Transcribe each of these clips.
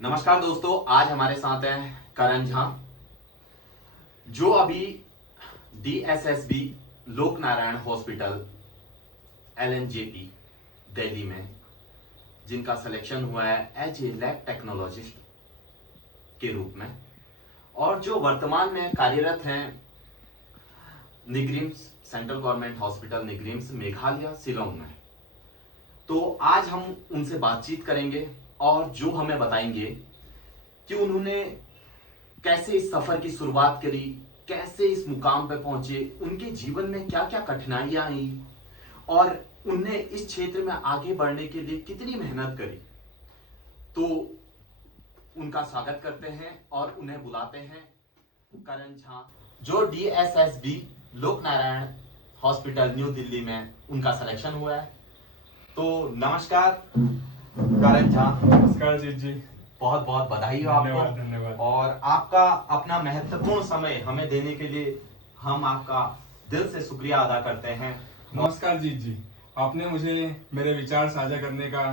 नमस्कार दोस्तों, आज हमारे साथ हैं करण झा, जो अभी DSSB लोक नारायण हॉस्पिटल LNJP दिल्ली में जिनका सिलेक्शन हुआ है एज ए लैब टेक्नोलॉजिस्ट के रूप में, और जो वर्तमान में कार्यरत हैं NEIGRIHMS central government hospital NEIGRIHMS Meghalaya Shillong में। तो आज हम उनसे बातचीत करेंगे और जो हमें बताएंगे कि उन्होंने कैसे इस सफर की शुरुआत करी, कैसे इस मुकाम पर पहुंचे, उनके जीवन में क्या क्या कठिनाइयां आई और उनने इस क्षेत्र में आगे बढ़ने के लिए कितनी मेहनत करी। तो उनका स्वागत करते हैं और उन्हें बुलाते हैं करण झा, जो DSSB लोक नारायण हॉस्पिटल न्यू दिल्ली में उनका सिलेक्शन हुआ है। तो नमस्कार करण झा। नमस्कार जी। बहुत बहुत बधाई हो आपको। धन्यवाद। और आपका अपना महत्वपूर्ण समय हमें देने के लिए हम आपका दिल से शुक्रिया अदा करते हैं। नमस्कार जी, आपने मुझे मेरे विचार साझा करने का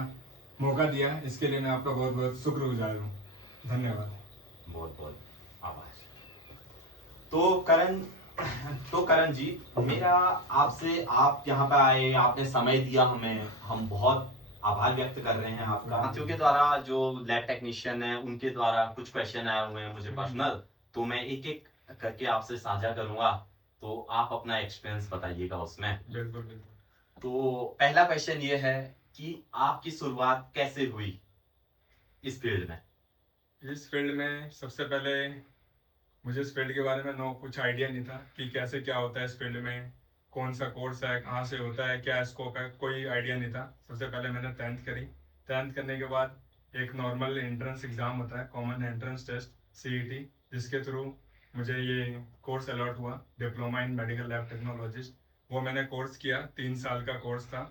मौका दिया, इसके लिए मैं आपका बहुत बहुत शुक्रगुजार हूँ। धन्यवाद। बहुत बहुत आभार। तो करण जी, मेरा आपसे, आप यहाँ पे आए, आपने समय दिया हमें, हम बहुत आभार व्यक्त कर रहे हैं आपका। साथियों के द्वारा जो लैब टेक्नीशियन है उनके द्वारा कुछ क्वेश्चन आए हुए हैं मुझे पर्सनल, तो मैं एक एक करके आपसे साझा करूंगा, तो आप अपना एक्सपीरियंस बताइएगा उसमें। बिल्कुल। तो पहला क्वेश्चन ये है कि आपकी शुरुआत कैसे हुई इस फील्ड में? इस फील्ड में सबसे पहले मुझे इस फील्ड के बारे में कुछ आइडिया नहीं था कि कैसे क्या होता है इस फील्ड में, कौन सा कोर्स है, कहाँ से होता है, क्या स्कोप है, कोई आइडिया नहीं था। सबसे पहले मैंने 10th करी। 10th करने के बाद एक नॉर्मल एंट्रेंस एग्ज़ाम होता है, कॉमन एंट्रेंस टेस्ट CET, जिसके थ्रू मुझे ये कोर्स अलॉट हुआ, diploma in medical lab technologist. वो मैंने कोर्स किया, 3 साल का कोर्स था।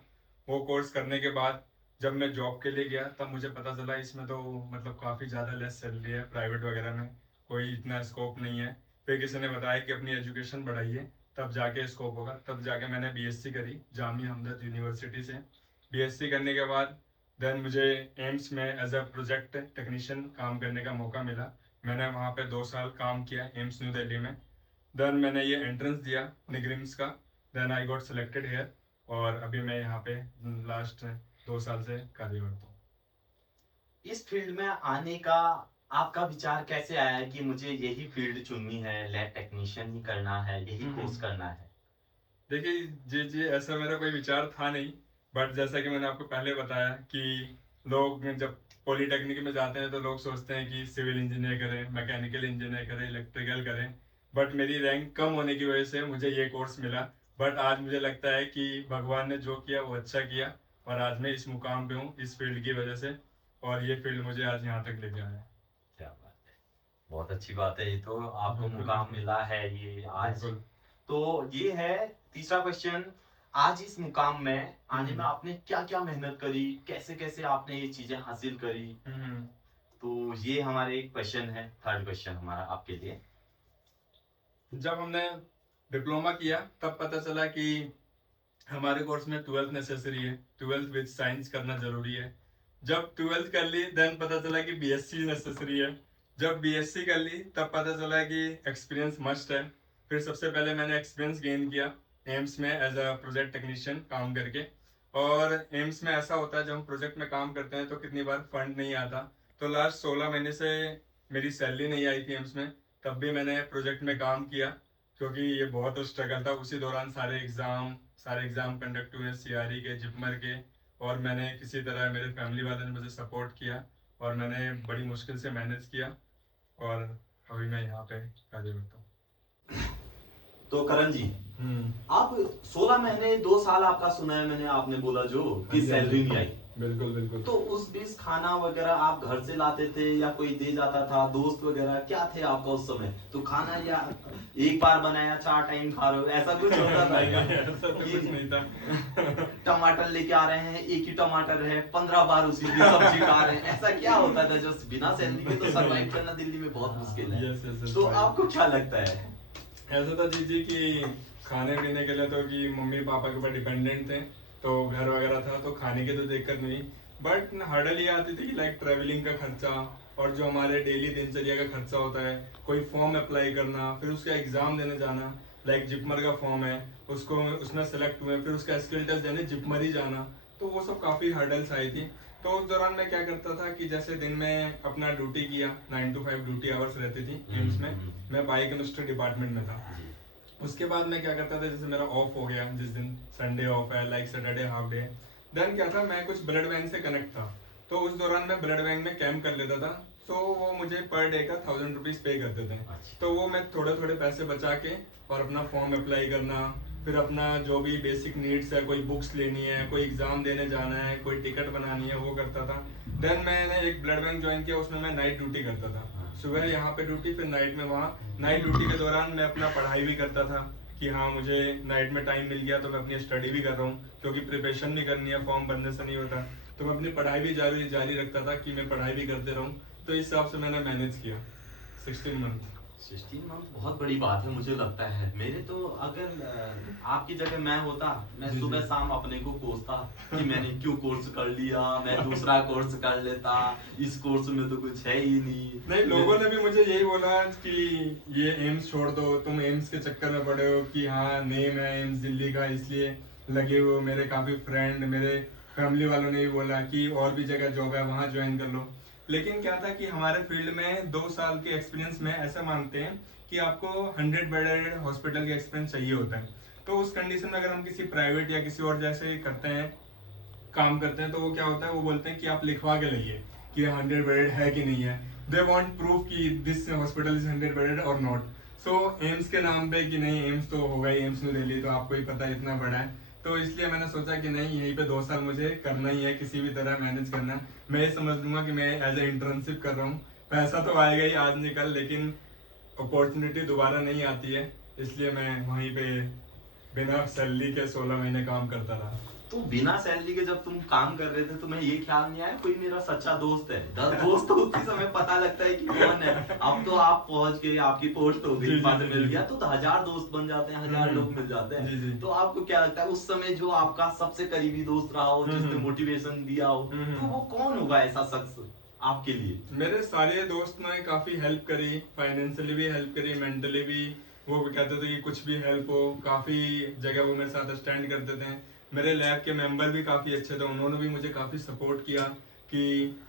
वो कोर्स करने के बाद जब मैं जॉब के लिए गया तब मुझे पता चला इसमें तो मतलब काफ़ी ज़्यादा लेस सैलरी है, प्राइवेट वगैरह में कोई इतना स्कोप नहीं है। फिर किसी ने बताया कि अपनी एजुकेशन बढ़ाइए तब जाके स्कोप होगा। तब जाके मैंने BSc करी जामिया हमदर्द यूनिवर्सिटी से। BSc करने के बाद देन मुझे एम्स में एज अ प्रोजेक्ट टेक्नीशियन काम करने का मौका मिला। मैंने वहाँ पे 2 साल काम किया एम्स न्यू दिल्ली में। देन मैंने ये एंट्रेंस दिया निग्रिम्स का। Then I got selected here और अभी मैं यहाँ पे लास्ट 2 साल से कार्यरत हूँ। इस फील्ड में आने का आपका विचार कैसे आया कि मुझे यही फील्ड चुननी है, लैब टेक्नीशियन ही करना है, यही कोर्स करना है? देखिए जी, ऐसा मेरा कोई विचार था नहीं। बट जैसा कि मैंने आपको पहले बताया कि लोग जब पॉलीटेक्निक में जाते हैं तो लोग सोचते हैं कि सिविल इंजीनियर करें, मैकेनिकल इंजीनियर करें, इलेक्ट्रिकल करें। बट मेरी रैंक कम होने की वजह से मुझे ये कोर्स मिला। बट आज मुझे लगता है कि भगवान ने जो किया वो अच्छा किया, और आज मैं इस मुकाम पे हूँ इस फील्ड की वजह से, और ये फील्ड मुझे आज यहाँ तक लेके आया है। क्या बात है, बहुत अच्छी बात है। ये तो आपको मुकाम मिला है ये आज। तो ये है तीसरा क्वेश्चन, आज इस मुकाम में आने में आपने क्या क्या मेहनत करी, कैसे कैसे आपने ये चीजें हासिल करी? तो ये हमारे एक क्वेश्चन है, थर्ड क्वेश्चन हमारा आपके लिए। जब हमने डिप्लोमा किया तब पता चला कि हमारे कोर्स में 12th नेसेसरी है, 12th विद साइंस करना जरूरी है। जब 12th कर ली देन पता चला कि BSc नेसेसरी है। जब BSc कर ली तब पता चला कि एक्सपीरियंस मस्ट है। फिर सबसे पहले मैंने एक्सपीरियंस गेन किया एम्स में एज अ प्रोजेक्ट टेक्नीशियन काम करके। और एम्स में ऐसा होता है जब हम प्रोजेक्ट में काम करते हैं तो कितनी बार फंड नहीं आता। तो लास्ट 16 महीने से मेरी सैलरी नहीं आई थी एम्स में, तब भी मैंने प्रोजेक्ट में काम किया, क्योंकि ये बहुत स्ट्रगल था। उसी दौरान सारे एग्ज़ाम कंडक्ट हुए CRE के, जिपमर के, और मैंने किसी तरह, मेरे फैमिली वालों ने मुझे सपोर्ट किया और मैंने बड़ी मुश्किल से मैनेज किया, और अभी मैं यहाँ पे कार्यरत हूँ। तो करण जी, आप 16 महीने 2 साल आपका सुना है मैंने, आपने बोला जो कि सैलरी नहीं आई। बिल्कुल। तो उस बीच खाना वगैरह आप घर से लाते थे या कोई दे जाता था, दोस्त वगैरह क्या थे आपका उस समय? तो खाना या एक बार बनाया 4 टाइम खा रहे हो, ऐसा कुछ होता था क्या? ऐसा तो कुछ नहीं था। टमाटर लेके आ रहे हैं, एक ही टमाटर है, 15 बार उसी की सब्जी खा रहे हैं, ऐसा क्या होता था? जो बिना सैलरी के तो सरवाइव करना दिल्ली में बहुत मुश्किल है। yes, तो आपको क्या लगता है? ऐसा था जी कि खाने पीने के लिए तो कि मम्मी पापा के ऊपर डिपेंडेंट थे, तो घर वगैरह था तो खाने की तो दिक्कत नहीं। बट हर्डल ये आती थी कि लाइक ट्रेवलिंग का खर्चा और जो हमारे डेली दिनचर्या का खर्चा होता है, कोई फॉर्म अप्लाई करना, फिर उसका एग्जाम देने जाना, लाइक जिपमर का फॉर्म है, उसको उसमें सेलेक्ट हुए, फिर उसका स्किल टेस्ट देने जिपमर ही जाना, तो वो सब काफ़ी हर्डल्स आई थी। तो उस दौरान मैं क्या करता था कि जैसे दिन में अपना ड्यूटी किया, 9 to 5 ड्यूटी आवर्स रहती थी एम्स में, मैं बायोकेमिस्ट्री डिपार्टमेंट में था। उसके बाद मैं क्या करता था, जैसे मेरा ऑफ हो गया, जिस दिन संडे ऑफ है, like Saturday half day, then क्या था, मैं कुछ ब्लड बैंक से कनेक्ट था, तो उस दौरान मैं ब्लड बैंक में कैंप कर लेता था। तो वो मुझे पर डे का 1000 रुपीज पे करते थे। तो वो मैं थोड़े थोड़े पैसे बचा के और अपना फॉर्म अप्लाई करना, फिर अपना जो भी बेसिक नीड्स है, कोई बुक्स लेनी है, कोई एग्जाम देने जाना है, कोई टिकट बनानी है, वो करता था। देन मैंने एक ब्लड बैंक ज्वाइन किया, उसमें मैं नाइट ड्यूटी करता था, सुबह यहाँ पे ड्यूटी, फिर नाइट में वहाँ। नाइट ड्यूटी के दौरान मैं अपना पढ़ाई भी करता था कि हाँ मुझे नाइट में टाइम मिल गया तो मैं अपनी स्टडी भी कर रहा हूँ, क्योंकि प्रिपरेशन भी करनी है, फॉर्म भरने से नहीं होता, तो मैं अपनी पढ़ाई भी जारी जारी रखता था कि मैं पढ़ाई भी करते रहूँ। तो इस हिसाब से मैंने मैनेज किया 16 मंथ। 16 मंथ बहुत बड़ी बात है मुझे लगता है। मेरे तो अगर आपकी जगह मैं होता, मैं जी, सुबह जी। शाम अपने को कोसता कि मैंने क्यों कोर्स कर लिया, मैं दूसरा कोर्स कर लेता, इस कोर्स में तो कुछ है ही नहीं। नहीं, लोगों ने भी मुझे यही बोला कि ये एम्स छोड़ दो, तुम एम्स के चक्कर में पड़े हो कि हाँ नेम है एम्स दिल्ली का इसलिए लगे हुए हो। मेरे काफ़ी फ्रेंड, मेरे फैमिली वालों ने भी बोला कि और भी जगह जॉब है वहाँ ज्वाइन कर लो। लेकिन क्या था कि हमारे फील्ड में 2 साल के एक्सपीरियंस में ऐसा मानते हैं कि आपको 100 बेडेड हॉस्पिटल का एक्सपीरियंस चाहिए होता है। तो उस कंडीशन में अगर हम किसी प्राइवेट या किसी और जैसे करते हैं, काम करते हैं, तो वो क्या होता है, वो बोलते हैं कि आप लिखवा के लाइए कि 100 बेडेड है कि नहीं है। दे वांट प्रूफ कि दिस हॉस्पिटल इज 100 बेडेड और नॉट। सो एम्स के नाम पे कि नहीं एम्स तो होगा ही, एम्स न्यू दिल्ली तो आपको ही पता है इतना बड़ा है। तो इसलिए मैंने सोचा कि नहीं, यहीं पे 2 साल मुझे करना ही है, किसी भी तरह मैनेज करना। मैं ये समझ लूंगा कि मैं एज ए इंटर्नशिप कर रहा हूँ, पैसा तो आएगा ही आज निकल, लेकिन अपॉर्चुनिटी दोबारा नहीं आती है, इसलिए मैं वहीं पे बिना सैलरी के 16 महीने काम करता रहा। तो बिना सैलरी के जब तुम काम कर रहे थे, तुम्हें ये ख्याल नहीं आया कोई मेरा सच्चा दोस्त है? दोस्त तो उसी समय पता लगता है कि कौन है। अब तो आप पहुंच गए, आपकी पोस्ट हो गई, पद मिल गया, तो 1000 दोस्त बन जाते हैं, 1000 लोग मिल जाते जी, हैं। जी। तो आपको क्या लगता है उस समय जो आपका सबसे करीबी दोस्त रहा हो, जिसने मोटिवेशन दिया हो, तो वो कौन होगा ऐसा शख्स आपके लिए? मेरे सारे दोस्त ने काफी हेल्प करी, फाइनेंशियली भी हेल्प करी, मेंटली भी। वो भी कहते थे कि कुछ भी हेल्प हो, काफी जगह वो मेरे साथ स्टैंड करते थे। मेरे लैब के मेंबर भी काफी अच्छे थे, उन्होंने भी मुझे काफी सपोर्ट किया कि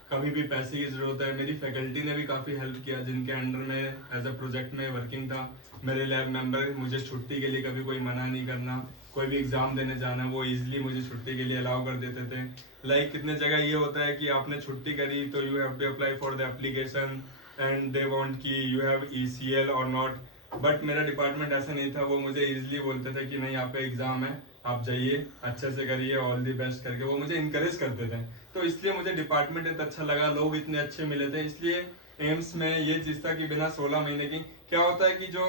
कभी भी पैसे की जरूरत है। मेरी फैकल्टी ने भी काफी हेल्प किया, जिनके अंडर में एज अ प्रोजेक्ट में वर्किंग था। मेरे लैब मेंबर मुझे छुट्टी के लिए कभी कोई मना नहीं करना, कोई भी एग्जाम देने जाना वो इजिली मुझे छुट्टी के लिए अलाउ कर देते थे। लाइक कितने जगह ये होता है कि आपने छुट्टी करी तो you have to apply for the application and they want कि you have ECL or not. But मेरा डिपार्टमेंट ऐसा नहीं था, वो मुझे इजीली बोलते थे कि नहीं आपका एग्जाम है, आप जाइए अच्छे से करिए, ऑल दी बेस्ट करके वो मुझे इनकरेज करते थे। तो इसलिए मुझे डिपार्टमेंट इतना अच्छा लगा, लोग इतने अच्छे मिले थे। इसलिए एम्स में ये चीज था कि बिना 16 महीने की क्या होता है कि जो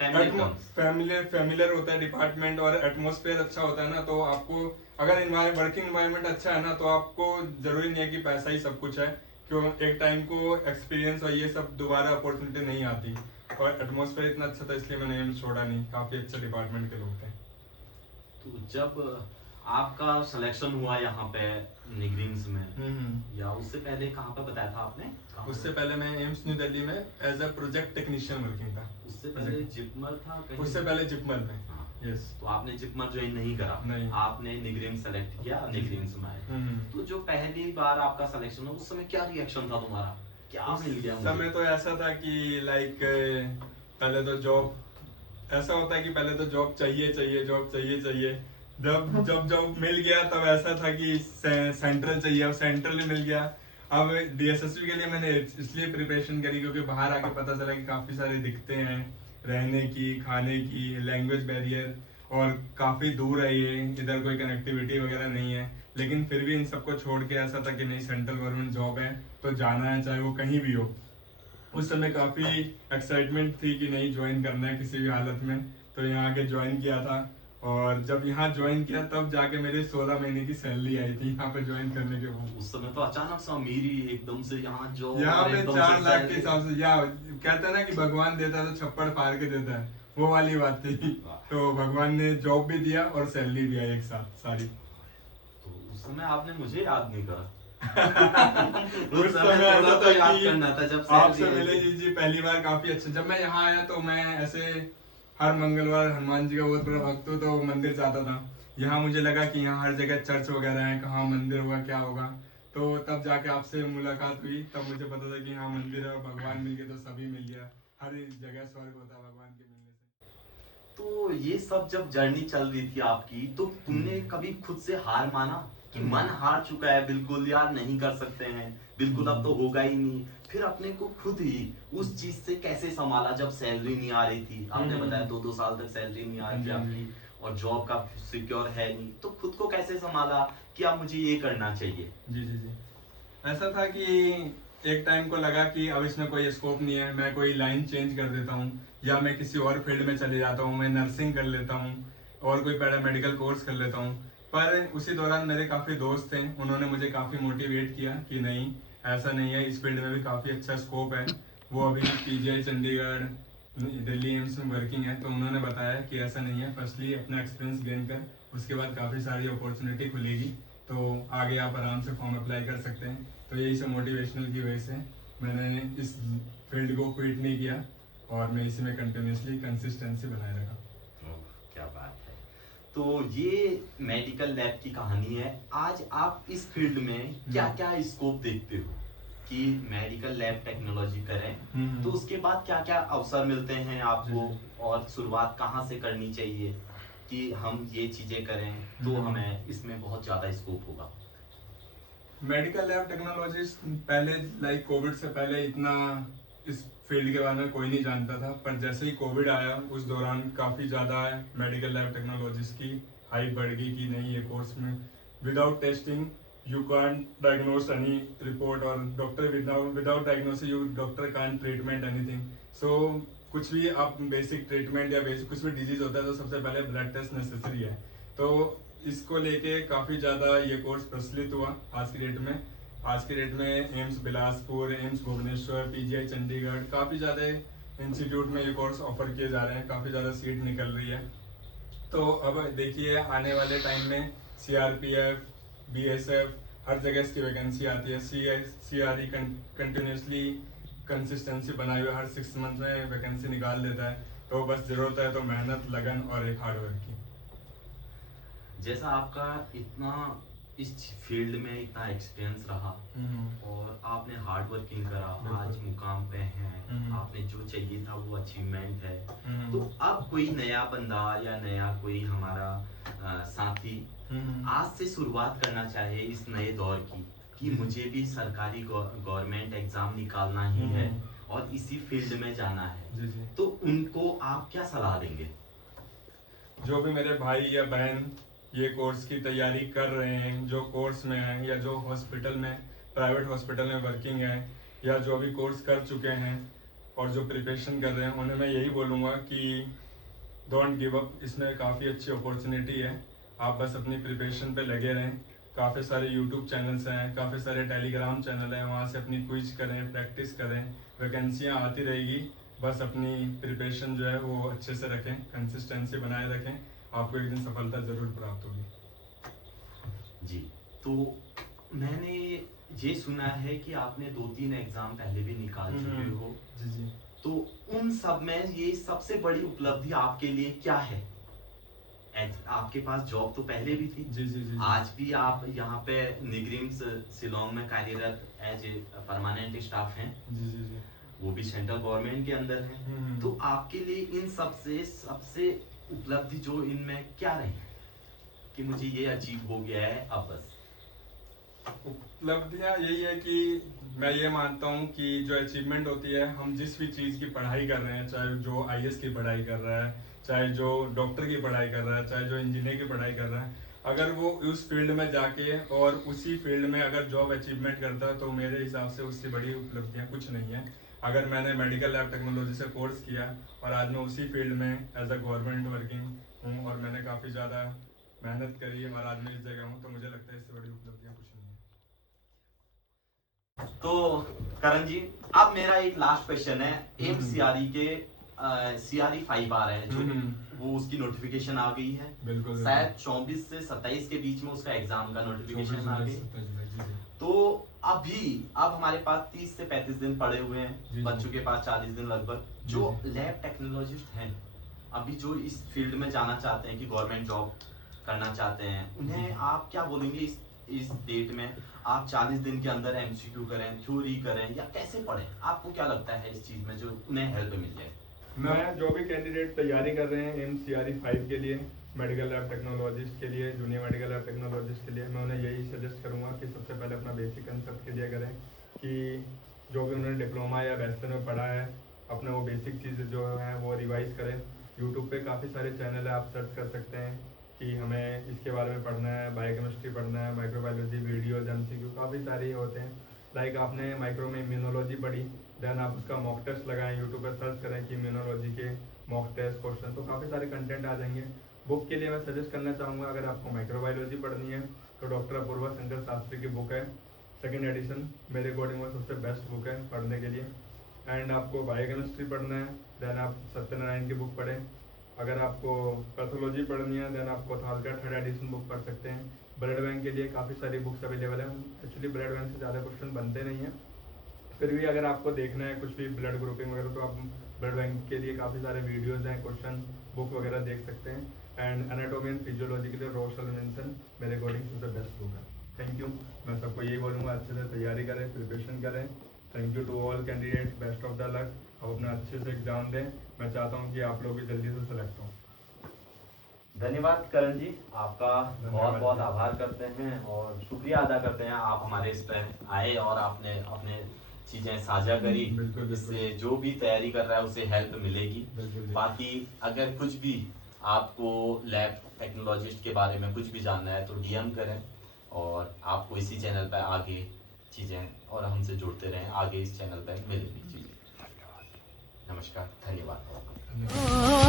फैमिलियर होता है डिपार्टमेंट और एटमोसफेयर अच्छा होता है ना, तो आपको अगर वर्किंग एनवायरनमेंट अच्छा है ना, तो आपको जरूरी नहीं है कि पैसा ही सब कुछ है। क्यों एक टाइम को एक्सपीरियंस और ये सब दोबारा अपॉर्चुनिटी नहीं आती। और एटमोसफेयर इतना अच्छा था इसलिए मैंने एम्स छोड़ा नहीं, काफी अच्छे डिपार्टमेंट के लोग थे। तो जब आपका सिलेक्शन हुआ यहाँ पे निगरिम्स में, या उससे पहले कहाँ पे बताया था आपने? उससे पहले मैं एम्स न्यू दिल्ली में as a project technician working था। उससे पहले जिपमर था कहीं? उससे पहले जिपमर में। हाँ। यस। तो आपने जिपमर ज्वाइन नहीं करा? नहीं। आपने निगरिम्स सेलेक्ट किया, निगरिम्स में आए। तो जो पहली बार आपका सिलेक्शन हुआ, उस समय क्या रिएक्शन था तुम्हारा? क्या मिल गया मुझे? समय तो ऐसा था कि लाइक पहले तो जॉब, ऐसा होता है कि पहले तो जॉब चाहिए चाहिए, जॉब चाहिए चाहिए। जब जॉब मिल गया तब ऐसा था कि सेंट्रल चाहिए, अब सेंट्रल ही मिल गया। अब डीएसएसबी के लिए मैंने इसलिए प्रिपरेशन करी क्योंकि बाहर आके पता चला कि काफी सारी दिक्कतें हैं, रहने की, खाने की, लैंग्वेज बैरियर, और काफी दूर है ये, इधर कोई कनेक्टिविटी वगैरह नहीं है। लेकिन फिर भी इन सबको छोड़ के ऐसा था कि नहीं सेंट्रल गवर्नमेंट जॉब है तो जाना है, चाहे वो कहीं भी हो। उस समय काफी एक्साइटमेंट थी कि नहीं ज्वाइन करना है किसी भी हालत में, तो यहाँ आके ज्वाइन किया था। और जब यहाँ ज्वाइन किया तब जाके मेरी 16 महीने की सैलरी आई थी यहाँ पे ज्वाइन करने के बाद। उस समय तो अचानक से अमीरी एकदम से यहाँ जो यहाँ पे 4 लाख के हिसाब से, या कहते हैं ना कि भगवान देता है तो छप्पड़ फाड़ के देता है, वो वाली बात थी। तो भगवान ने जॉब भी दिया और सैलरी भी आई एक साथ सारी। तो उस उस समय आपने मुझे याद नहीं करा। उस उस समय समय ऐसा थोड़ा था तो याद कि करना था जब आपसे सैलरी मिले आई थी। जी पहली बार काफी अच्छा। जब मैं यहाँ आया तो मैं ऐसे हर मंगलवार हनुमान जी का बहुत बड़ा भक्त हूँ, तो मंदिर जाता था। यहाँ मुझे लगा कि यहाँ हर जगह चर्च वगैरह है, कहाँ मंदिर होगा क्या होगा। तो तब जाके आपसे मुलाकात हुई, तब मुझे पता था कि यहाँ मंदिर है और भगवान मिल गए तो सभी मिल गया। हर जगह स्वर्ग होता है भगवान के मिलने से। तो ये सब जब जर्नी चल रही थी आपकी, तो तुमने कभी खुद से हार माना कि मन हार चुका है, बिल्कुल यार नहीं कर सकते हैं, बिल्कुल अब तो होगा ही नहीं, फिर अपने को खुद ही उस चीज से कैसे संभाला जब सैलरी नहीं आ रही थी? आपने बताया 2-2 साल तक सैलरी नहीं आ रही थी आपकी, और जॉब का सिक्योर है नहीं, तो खुद को कैसे संभाला कि अब मुझे ये करना चाहिए? जी जी जी। ऐसा था कि एक टाइम को लगा कि अब इसमें कोई स्कोप नहीं है, मैं कोई लाइन चेंज कर देता हूँ या मैं किसी और फील्ड में चले जाता हूँ, मैं नर्सिंग कर लेता हूँ और कोई पैरामेडिकल कोर्स कर लेता हूँ। पर उसी दौरान मेरे काफ़ी दोस्त थे, उन्होंने मुझे काफ़ी मोटिवेट किया कि नहीं, ऐसा नहीं है, इस फील्ड में भी काफ़ी अच्छा स्कोप है। वो अभी पीजीआई चंडीगढ़, दिल्ली एम्स में वर्किंग है, तो उन्होंने बताया कि ऐसा नहीं है, फर्स्टली अपना एक्सपीरियंस गेन कर, उसके बाद काफ़ी सारी अपॉर्चुनिटी खुलेगी, तो आगे आप आराम से फॉर्म अप्लाई कर सकते हैं। तो यही सब मोटिवेशनल की वजह से मैंने इस फील्ड को क्विट नहीं किया और मैं इसी में कंटिन्यूसली कंसिस्टेंसी बनाए रखा। ओह, क्या बात है। तो ये मेडिकल लैब की कहानी है। आज आप इस फील्ड में क्या क्या स्कोप देखते हो कि मेडिकल लैब टेक्नोलॉजी करें, तो उसके बाद क्या क्या अवसर मिलते हैं आपको, और शुरुआत कहाँ से करनी चाहिए कि हम ये चीजें करें तो हमें इसमें बहुत ज्यादा स्कोप होगा? मेडिकल लैब टेक्नोलॉजीज पहले, लाइक कोविड से पहले इतना इस फील्ड के बारे में कोई नहीं जानता था, पर जैसे ही कोविड आया उस दौरान काफ़ी ज़्यादा मेडिकल लैब टेक्नोलॉजीज की हाइप बढ़ गई कि नहीं, ये कोर्स में without testing you can't diagnose any report, और doctor without diagnosis you doctor can't treatment anything. So कुछ भी आप बेसिक ट्रीटमेंट या बेसिक कुछ भी डिजीज होता है तो सबसे पहले ब्लड टेस्ट नेसेसरी है। तो इसको लेके काफ़ी ज़्यादा ये कोर्स प्रचलित हुआ आज की डेट में। आज की डेट में एम्स बिलासपुर, एम्स भुवनेश्वर, पीजीआई चंडीगढ़, काफ़ी ज़्यादा इंस्टीट्यूट में ये कोर्स ऑफर किए जा रहे हैं, काफ़ी ज़्यादा सीट निकल रही है। तो अब देखिए आने वाले टाइम में सीआरपीएफ, बीएसएफ, हर जगह इसकी वैकेंसी आती है। सीआरई कंटिन्यूसली कंसिस्टेंसी बनाए हुए हर 6 मंथ में वैकेंसी निकाल देता है। तो बस ज़रूरत है तो मेहनत, लगन और एक हार्डवर्क की। जैसा आपका इतना इस फील्ड में इतना एक्सपीरियंस रहा और आपने हार्ड वर्किंग करा, आज मुकाम पे हैं, आपने जो चाहिए था वो अचीवमेंट है, तो अब कोई नया बंदा या नया कोई हमारा साथी आज से शुरुआत करना चाहे इस नए दौर की कि मुझे भी सरकारी गवर्नमेंट एग्जाम निकालना ही है और इसी फील्ड में जाना है, तो उनको आप क्या सलाह देंगे? जो भी मेरे भाई या बहन ये कोर्स की तैयारी कर रहे हैं, जो कोर्स में हैं या जो हॉस्पिटल में, प्राइवेट हॉस्पिटल में वर्किंग है, या जो भी कोर्स कर चुके हैं और जो प्रिपरेशन कर रहे हैं, उन्हें मैं यही बोलूँगा कि डोंट गिव अप, इसमें काफ़ी अच्छी अपॉर्चुनिटी है। आप बस अपनी प्रिपरेशन पे लगे रहें। काफ़ी सारे यूट्यूब चैनल्स हैं, काफ़ी सारे टेलीग्राम चैनल हैं, वहाँ से अपनी क्विज करें, प्रैक्टिस करें, वैकेंसियाँ आती रहेगी। बस अपनी प्रिपरेशन जो है वो अच्छे से रखें, कंसिस्टेंसी बनाए रखें, आपको एक दिन सफलता ज़रूर प्राप्त होगी। जी, तो मैंने ये सुना है कि आपने 2-3 एग्जाम पहले भी निकाल चुके हो। जी जी। तो उन सब में ये सबसे बड़ी उपलब्धि आपके लिए क्या है? आपके पास जॉब तो पहले भी थी, जी जी जी। आज भी आप यहाँ पे निग्रिम्स शिलोंग में कार्यरत एज ए परमानेंट स्टाफ हैं। जी जी जी। वो भी सेंट्रल गवर्नमेंट के अंदर है। तो आपके लिए इन सबसे उपलब्धि जो इनमें क्या रही कि मुझे ये अचीव हो गया है अब बस? उपलब्धियाँ यही है कि मैं ये मानता हूँ कि जो अचीवमेंट होती है, हम जिस भी चीज़ की पढ़ाई कर रहे हैं, चाहे जो आईएएस की पढ़ाई कर रहा है, चाहे जो डॉक्टर की पढ़ाई कर रहा है, चाहे जो इंजीनियर की पढ़ाई कर रहा है, अगर वो उस फील्ड में जाके और उसी फील्ड में अगर जॉब अचीवमेंट करता है तो मेरे हिसाब से उससे बड़ी उपलब्धियाँ कुछ नहीं है। अगर मैंने मेडिकल लैब टेक्नोलॉजी से कोर्स किया और आज मैं उसी फील्ड में एज अ गवर्नमेंट वर्किंग हूँ और मैंने काफ़ी ज़्यादा मेहनत करी है और आज मैं इस जगह हूँ, तो मुझे लगता है इससे बड़ी उपलब्धियाँ कुछ नहीं है। तो करण जी, अब मेरा एक लास्ट क्वेश्चन है एमसीआरई के CRE 5 आ रहा है जो वो उसकी नोटिफिकेशन आ गई है। बिल्कुल शायद 24 से 27 के बीच में उसका एग्जाम का नोटिफिकेशन आ गई। तो अब हमारे पास 30 से 35 दिन पड़े हुए हैं, बच्चों के पास 40 दिन लगभग, जो लैब टेक्नोलॉजिस्ट हैं अभी जो इस फील्ड में जाना चाहते हैं कि गवर्नमेंट जॉब करना चाहते हैं, उन्हें आप क्या बोलेंगे इस डेट में? आप 40 दिन के अंदर MCQ करें, थ्योरी करें या कैसे पढ़ें? आपको क्या लगता है इस चीज में जो उन्हें हेल्प मिल जाए? मैं जो भी कैंडिडेट तैयारी कर रहे हैं MCRE 5 के लिए, मेडिकल लैब टेक्नोलॉजिस्ट के लिए, जूनियर मेडिकल लैब टेक्नोलॉजिस्ट के लिए, मैं उन्हें यही सजेस्ट करूंगा कि सबसे पहले अपना बेसिक कंसेप्ट क्लियर करें कि जो भी उन्होंने डिप्लोमा या बैचलर में पढ़ा है अपने वो बेसिक चीज़ें जो हैं वो रिवाइज करें। यूट्यूब पे काफ़ी सारे चैनल है, आप सर्च कर सकते हैं कि हमें इसके बारे में पढ़ना है, बायोकेमिस्ट्री पढ़ना है, माइक्रोबायोलॉजी वीडियोज MCQ काफ़ी सारे होते हैं। लाइक आपने माइक्रो में इम्यूनोलॉजी पढ़ी, देन आप उसका मॉक टेस्ट लगाएं, यूट्यूब पर सर्च करें कि इम्यूनोलॉजी के मॉक टेस्ट क्वेश्चन, तो काफ़ी सारे कंटेंट आ जाएंगे। बुक के लिए मैं सजेस्ट करना चाहूँगा, अगर आपको माइक्रोबायोलॉजी पढ़नी है तो डॉक्टर अपूर्वा शंकर शास्त्री की बुक है, 2nd एडिशन, मेरे अकॉर्डिंग वो सबसे बेस्ट बुक है पढ़ने के लिए। एंड आपको बायोकेमिस्ट्री पढ़ना है, देन आप सत्यनारायण की बुक पढ़ें। अगर आपको पैथोलॉजी पढ़नी है देन आप कोथाल का 3rd एडिशन बुक पढ़ सकते हैं। ब्लड बैंक के लिए काफ़ी सारी बुक्स अवेलेबल है, एक्चुअली ब्लड बैंक से ज़्यादा क्वेश्चन बनते नहीं हैं, फिर भी अगर आपको देखना है कुछ भी ब्लड ग्रुपिंग वगैरह तो आप ब्लड बैंक के लिए काफ़ी सारे वीडियोज़ हैं, क्वेश्चन बुक वगैरह देख सकते हैं। एंड एनाटॉमी एंड फिजियोलॉजी के लिए रॉस एलिमेंसन मेरे अकॉर्डिंग सबसे बेस्ट बुक है। थैंक यू, मैं सबको यही बोलूँगा अच्छे से तैयारी करें, प्रिपरेशन करें। Thank you to all candidate, best of the luck, आप अपना अच्छे से एग्जाम दें। मैं चाहता हूँ कि आप लोग भी जल्दी से सेलेक्ट हों। धन्यवाद करण जी, आपका बहुत बहुत आभार करते हैं और शुक्रिया अदा करते हैं, आप हमारे इस पर आए और आपने अपने चीज़ें साझा करी। इससे जो भी तैयारी कर रहा है उसे हेल्प मिलेगी। बाकी अगर कुछ भी आपको लैब टेक्नोलॉजिस्ट के बारे में कुछ भी जानना है तो DM करें और आपको इसी चैनल पर आगे चीज़ें और हमसे जुड़ते रहें, आगे इस चैनल पर मिलेंगी चीज़ें। नमस्कार, धन्यवाद।